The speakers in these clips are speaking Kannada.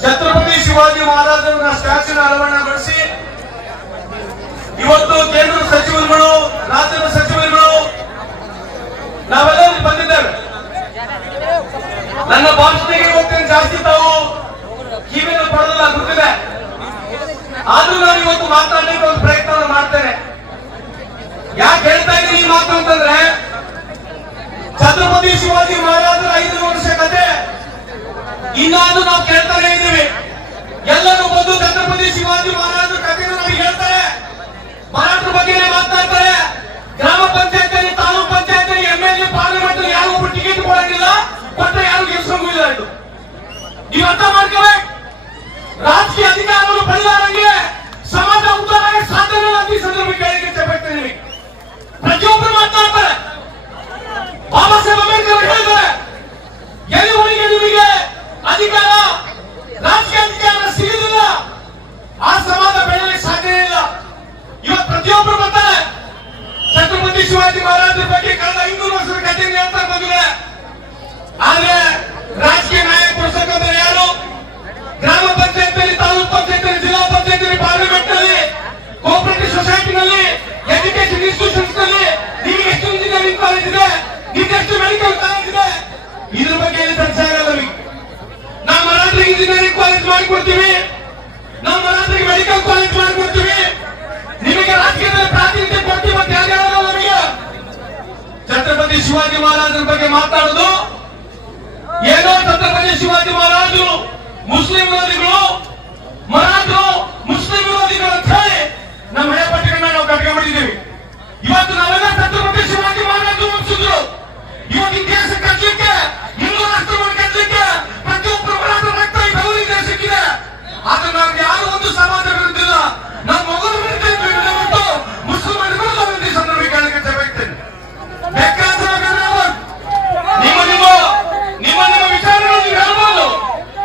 ಛತ್ರಪತಿ ಶಿವಾಜಿ ಮಹಾರಾಜರ ಸ್ಟ್ಯಾಚ್ಯೂನ ಅಳವಡಿಸಿ ಇವತ್ತು ಕೇಂದ್ರ ಸಚಿವರುಗಳು, ರಾಜ್ಯದ ಸಚಿವರುಗಳು ನಾವೆಲ್ಲರೂ ಬಂದಿದ್ದೇವೆ. ನನ್ನ ಭಾಷಣಕ್ಕೆ ಇವತ್ತೇನು ಜಾಸ್ತಿ ತಾವು ಕಿವಿಯನ್ನು ಪಡೆದಲ್ಲ ಗೊತ್ತಿದೆ. ಆದ್ರೂ ನಾನು ಇವತ್ತು ಮಾತಾಡಲಿಕ್ಕೆ ಒಂದು ಪ್ರಯತ್ನವನ್ನು ಮಾಡ್ತೇನೆ. ಯಾಕೆ ಹೇಳ್ತಾ ಇದ್ದೀನಿ ಈ ಮಾತು ಅಂತಂದ್ರೆ, ಛತ್ರಪತಿ ಶಿವಾಜಿ ಮಹಾರಾಜರ 5 ವರ್ಷ ಕತೆ ಇನ್ನಾದ್ರೂ ನಾವು ಕೇಳ್ತಾನೆ ಇದ್ದೀವಿ. ಎಲ್ಲರೂ ಬಂದು ಛತ್ರಪತಿ ಶಿವಾಜಿ ಮಹಾರಾಜರ ಕಥೆಯನ್ನು ನಮಗೆ ಹೇಳ್ತಾರೆ, ಮರಾಠರ ಬಗ್ಗೆ ಮಾತನಾಡ್ತಾರೆ. ಗ್ರಾಮ ಪಂಚಾಯತ್, ತಾಲೂಕ್ ಪಂಚಾಯತ್, MLA, ಪಾರ್ಲಿಮೆಂಟ್ ಯಾರಿಗೂ ಟಿಕೆಟ್ ಕೊಡಂಗಿಲ್ಲ, ಕೊಟ್ಟರೆ ಯಾರು ಗೆಲ್ಸಂಗಿಲ್ಲ. ಇದು ನೀವು ಅರ್ಥ ಮಾಡ್ಕೋಬೇಕು. ರಾಜಕೀಯ ಅಧಿಕಾರವನ್ನು ಪಡೆದಾರಂಗೆ ಸಮಾಜ ಉದ್ಧಾರ ಸಾಧನೆ ಅಂತ ಈ ಸಂದರ್ಭಕ್ಕೆ ಹೇಳಿಕೆ ಪ್ರತಿಯೊಬ್ಬರು ಮಾತನಾಡ್ತಾರೆ. ಬಾಬಾ ಸಾಹೇಬ್ ಅಂಬೇಡ್ಕರ್ ಹೇಳ್ತಾರೆ, ಎಲ್ಲಿವರೆಗೆ ನಿಮಗೆ ಅಧಿಕಾರ, ರಾಜಕೀಯ ಅಧಿಕಾರ ಸಿಗುದಿಲ್ಲ ಆ ಸಮಾಜ ಬೆಳೆಯಲಿಕ್ಕೆ ಸಾಧ್ಯ ಇಲ್ಲ. ಇವತ್ತು ಪ್ರತಿಯೊಬ್ಬರು ಬರ್ತಾರೆ. ಛತ್ರಪತಿ ಶಿವಾಜಿ ಮಹಾರಾಜರ ಬಗ್ಗೆ ಕಳೆದ 500 ವರ್ಷದ ಕಥೆಯನ್ನು ಹೇಳ್ತಾ ಬಂದಿದೆ. ಆದ್ರೆ ರಾಜಕೀಯ ನಾಯಕ ಕೊಡಿಸಬೇಕಂದ್ರೆ ಯಾರು? ಗ್ರಾಮ ಪಂಚಾಯತ್ ನಲ್ಲಿ, ತಾಲೂಕ್ ಪಂಚಾಯತ್ ನಲ್ಲಿ, ಜಿಲ್ಲಾ ಪಂಚಾಯತ್ ನಲ್ಲಿ, ಪಾರ್ಲಿಮೆಂಟ್ ನಲ್ಲಿ, ಕೋಆಪರೇಟಿವ್ ಸೊಸೈಟಿ ನಲ್ಲಿ, ಎಜುಕೇಶನ್ ಇನ್ಸ್ಟಿಟ್ಯೂಷನ್ಸ್ ನಲ್ಲಿ ನಿಮಗೆ ಎಷ್ಟು ಇಂಜಿನಿಯರಿಂಗ್ ಕಾಲೇಜ್ ಇದೆ, ನಿಮ್ಗೆ ಎಷ್ಟು ಮೆಡಿಕಲ್ ಕಾಲೇಜ್ ಇದೆ, ಇದ್ರ ಬಗ್ಗೆ ಏನು ಚರ್ಚೆ ಆಗಲ್ಲ. ನಾವು ಮರಾಠರಿಗೆ ಇಂಜಿನಿಯರಿಂಗ್ ಕಾಲೇಜ್ ಮಾಡಿಕೊಡ್ತೀವಿ, ನಾವು ಮರಾಠರಿಗೆ ಮೆಡಿಕಲ್ ಕಾಲೇಜ್ ಮಾಡಿಕೊಡ್ತೀವಿ, ನಿಮಗೆ ರಾಜಕೀಯದಲ್ಲಿ ಪ್ರಾತಿನಿಧ್ಯ ಕೊಡ್ತೀವಿ ಅಂತ ಯಾರು ಹೇಳೋದು ನಮಗೆ? ಛತ್ರಪತಿ ಶಿವಾಜಿ ಮಹಾರಾಜರ ಬಗ್ಗೆ ಮಾತಾಡೋದು ಏನೋ ಛತ್ರಪತಿ ಶಿವಾಜಿ ಮಹಾರಾಜರು ಮುಸ್ಲಿಂ ವಿರೋಧಿಗಳು, ಮರಾಠರು ಮುಸ್ಲಿಂ ವಿರೋಧಿಗಳು ಅಂತ ಹೇಳಿ ನಮ್ಮ ಹಣೆಪಟ್ಟಿಗಳನ್ನ ನಾವು ಕಟ್ಕೊಂಡ್ಬಿಟ್ಟಿದ್ದೀವಿ. ಇವತ್ತು ನಾವೆಲ್ಲ ಛತ್ರಪತಿ ಶಿವಾಜಿ ಮಹಾರಾಜರು ವಂಶಿದ್ರು. ಇವತ್ತು ಈ ದೇಶ ಕಟ್ಟಲಿಕ್ಕೆ, ಹಿಂದೂ ರಾಷ್ಟ್ರವನ್ನು ಕಟ್ಟಲಿಕ್ಕೆ ಪ್ರತಿಯೊಬ್ಬರು ಮರಾಠರ ರಕ್ತ ಈ ಬೆವರು ದೇಶಕ್ಕಿದೆ. ಆದ್ರೆ ನಾವು ಯಾರು ಒಂದು ಸಮಾಜ ವಿರುದ್ಧಿಲ್ಲ, ನಾವು ಮಗನ ವಿರುದ್ಧ ಬಿಟ್ಟು ಮುಸಲ್ಮಾನ ವಿರುದ್ಧ ಈ ಸಂದರ್ಭಕ್ಕೆ ಹೇಳ್ತೇನೆ. ಬೇಕಾದ್ರೆ ನಿಮ್ಮ ವಿಚಾರಗಳನ್ನು ಹೇಳ್ಬೋದು.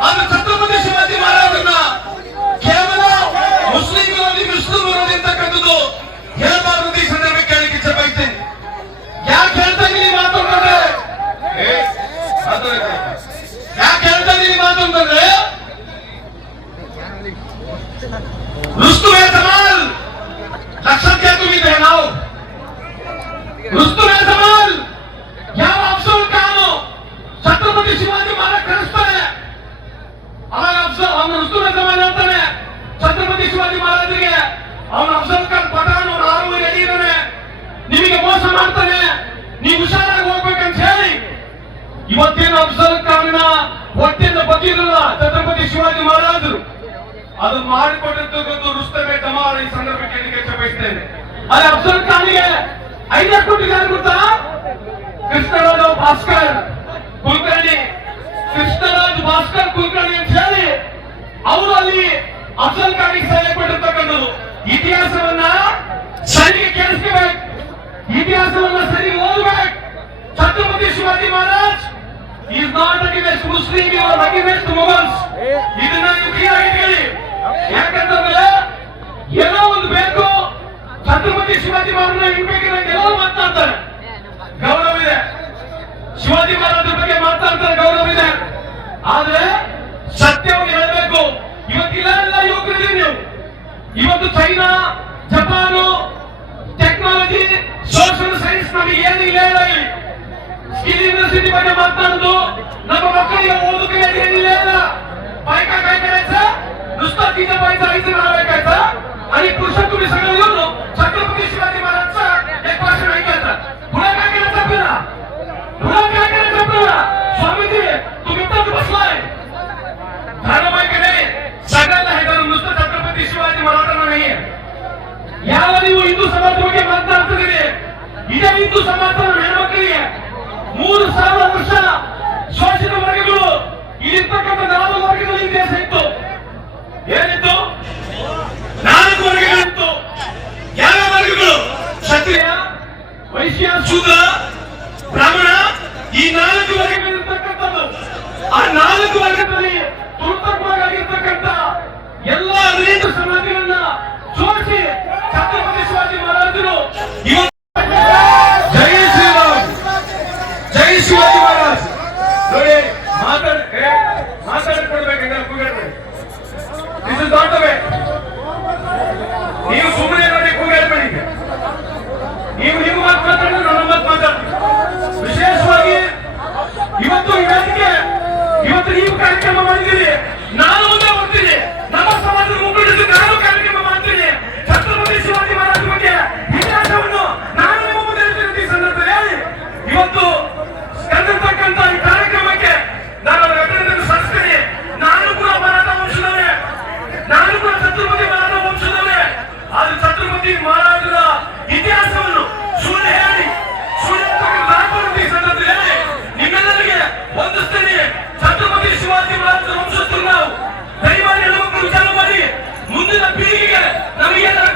ಆದ್ರೆ ಛತ್ರಪತಿ ಶಿವಾಜಿ ಮಹಾರಾಜರನ್ನ ಕೇವಲ ಮುಸ್ಲಿಂ ವಿರೋಧಿ, ಮುಸ್ಲಿಂ ವಿರೋಧಿ ಅಂತಕ್ಕಂಥದ್ದು ಹೇಳಬಾರದು ಈ ಸಂದರ್ಭಕ್ಕೆ ಹೇಳಲಿಕ್ಕೆ ಇಚ್ಛೆ ಬಯಸ್ತೇನೆ. ಯಾಕೆ ಹೇಳ್ತಾ ಇದ್ದೀನಿ ಮಾತು ಅಂತಂದ್ರೆ, ಯಾಕೆ ಹೇಳ್ತಾ ಇದ್ದೀನಿ ಮಾತು ಅಂತಂದ್ರೆ, रुस्तुम जमाल लक्षात घ्या तुम्ही. ते नाव रुस्तुम जमाल या अफजल खान छत्रपती शिवाजी महाराज ಕರೆಸ್ತಾರೆ. ಅವಾಗ ಅವನು रुस्तुम जमाल ಹೇಳ್ತಾನೆ ಛತ್ರಪತಿ ಶಿವಾಜಿ ಮಹಾರಾಜರಿಗೆ, ಅವನು ಅಫಜಲ್ ಖಾನ್ ಪಠಾಣ್ ಅವರು 6 ಅಡಿ ಇದ್ದಾನೆ, ನಿಮಗೆ ಮೋಸ ಮಾಡ್ತಾನೆ, ನೀವು ಹುಷಾರಾಗಿ ಹೋಗ್ಬೇಕಂತ ಹೇಳಿ ಇವತ್ತೇನು ಅಫಜಲ್ ಖಾನ್ನ ಹೊಟ್ಟೆಯಿಂದ ಬಗ್ಗಿರಲ್ಲ ಛತ್ರಪತಿ ಶಿವಾಜಿ ಮಹಾರಾಜರು, ಅದು ಮಾಡಿಕೊಟ್ಟಿರ್ತಕ್ಕಂಥ ರುಸ್ತಮ್ ಜಮಾಲ್ ಈ ಸಂದರ್ಭಕ್ಕೆ ಹೇಳಿಕೆ ಬಯಸ್ತೇನೆ. ಅದೇ ಅಫಜಲ್ ಖಾನ್ಗೆ 5 ಕೊಟ್ಟಿದ್ದಾರೆ ಗೊತ್ತಾ? ಕೃಷ್ಣರಾಜ ಭಾಸ್ಕರ್ ಕುಲಕರ್ಣಿ, ಕೃಷ್ಣರಾಜ್ ಭಾಸ್ಕರ್ ಕುಲಕರ್ಣಿ ಅಂತ ಹೇಳಿ ಅವರು ಅಲ್ಲಿ ಅಫಜಲ್ ಖಾನ್ಗೆ ಸಲಹೆ ಕೊಟ್ಟಿರ್ತಕ್ಕಂಥದ್ದು. ಇತಿಹಾಸವನ್ನ ಸರಿಗೆ ಕೇಳಿಸ್ಕೋಬೇಕು, ಇತಿಹಾಸವನ್ನ ಸರಿಗೆ ಓದಬೇಕು. Chhatrapati Shivaji Maharaj is not against Muslim or against Mughals. ಇದನ್ನ ನೀವು ಕ್ಲಿಯರ್ ಆಗಿ ಹೇಳಿ. ಯಾಕಂತಂದ್ರೆ ಏನೋ ಒಂದು ಬೇಕು, ಛತ್ರಪತಿ ಶಿವಾಜಿ ಮಹಾರಾಜನ ಇನ್ಬೇಕಿದ್ರೆ ಎಲ್ಲೋ ಮಾತನಾಡ್ತಾರೆ, ಗೌರವ ಇದೆ. ಶಿವಾಜಿ ಮಹಾರಾಜರ ಬಗ್ಗೆ ಮಾತನಾಡ್ತಾರೆ, ಗೌರವ ಇದೆ. ಆದ್ರೆ ಸತ್ಯವಾಗಿ ಹೇಳಬೇಕು. ಇವತ್ತಿಲ್ಲ ಯುವಕರಿದ್ದೀರಿ ನೀವು. ಇವತ್ತು China, Japan, technology, social science ನಮಗೆ ಏನಿಲ್ಲ ಹೇಳಿ. ಸ್ಕಿಲ್ ಯೂನಿವರ್ಸಿಟಿ ಬಗ್ಗೆ ಮಾತನಾಡುದು, ನಮ್ಮ ಮಕ್ಕಳಿಗೆ ಓದಕ್ಕೆ ಏನಿಲ್ಲ ಇಲ್ಲ. बायका काय करायचं, नुसतं तिच्या बाईचा आईचं नाव ऐकायचं आणि पुरुष तुम्ही सगळं येऊन छत्रपती शिवाजी महाराजांचं एक भाषण ऐकायचं. पुढे काय करायचं आपल्याला? पुढे काय करायचं आपल्याला? स्वामीजी तुम्ही इथंच बसलाय, झालं माहिती नाही सगळ्यांना हे करून नुसतं छत्रपती शिवाजी महाराजांना नाहीये. यावर ನೀವು ಹಿಂದೂ ಸಮಾಜ ಬಗ್ಗೆ ಮಾತನಾಡ್ತಿದ್ದೀರಿ. ಇದೇ ಹಿಂದೂ ಸಮಾಜದ ಹೆಣ್ಮಕ್ಕಳಿಗೆ 3000 ವರ್ಷ ಶೋಷಿತ ವರ್ಗಗಳು ಇಲ್ಲಿರ್ತಕ್ಕಂಥ 4 ವರ್ಗಗಳು ಈ ದೇಶ ಇತ್ತು. ಏನಿತ್ತು? 4 ವರ್ಗಗಳಿತ್ತು. ಯಾವ ವರ್ಗಗಳು? ಕ್ಷತ್ರಿಯ, ವೈಶ್ಯ, ಶೂದ್ರ, ಬ್ರಾಹ್ಮಣ, ಈ 4 ವರ್ಗಗಳಿರ್ತಕ್ಕಂಥದ್ದು. ಆ 4 ವರ್ಗದಲ್ಲಿ ತುರ್ತಕವಾಗಿರ್ತಕ್ಕಂಥ ಎಲ್ಲ 15 ಸಮಾಜಗಳನ್ನ ಜೋಡಿಸಿ ಛತ್ರಪತಿ ಶಿವಾಜಿ ಮಹಾರಾಜರು ಜೈ ಶ್ರೀರಾಮ್, ಜೈ ಶಿವಾಜಿ ಮಹಾರಾಜ್ ನೋಡಿ ಮಾತಾಡ್ಕೊಂಡು ಮುಂದಿನ ಪೀಳಿಗೆಗೆ ನಮಗೇನಾದ್ರು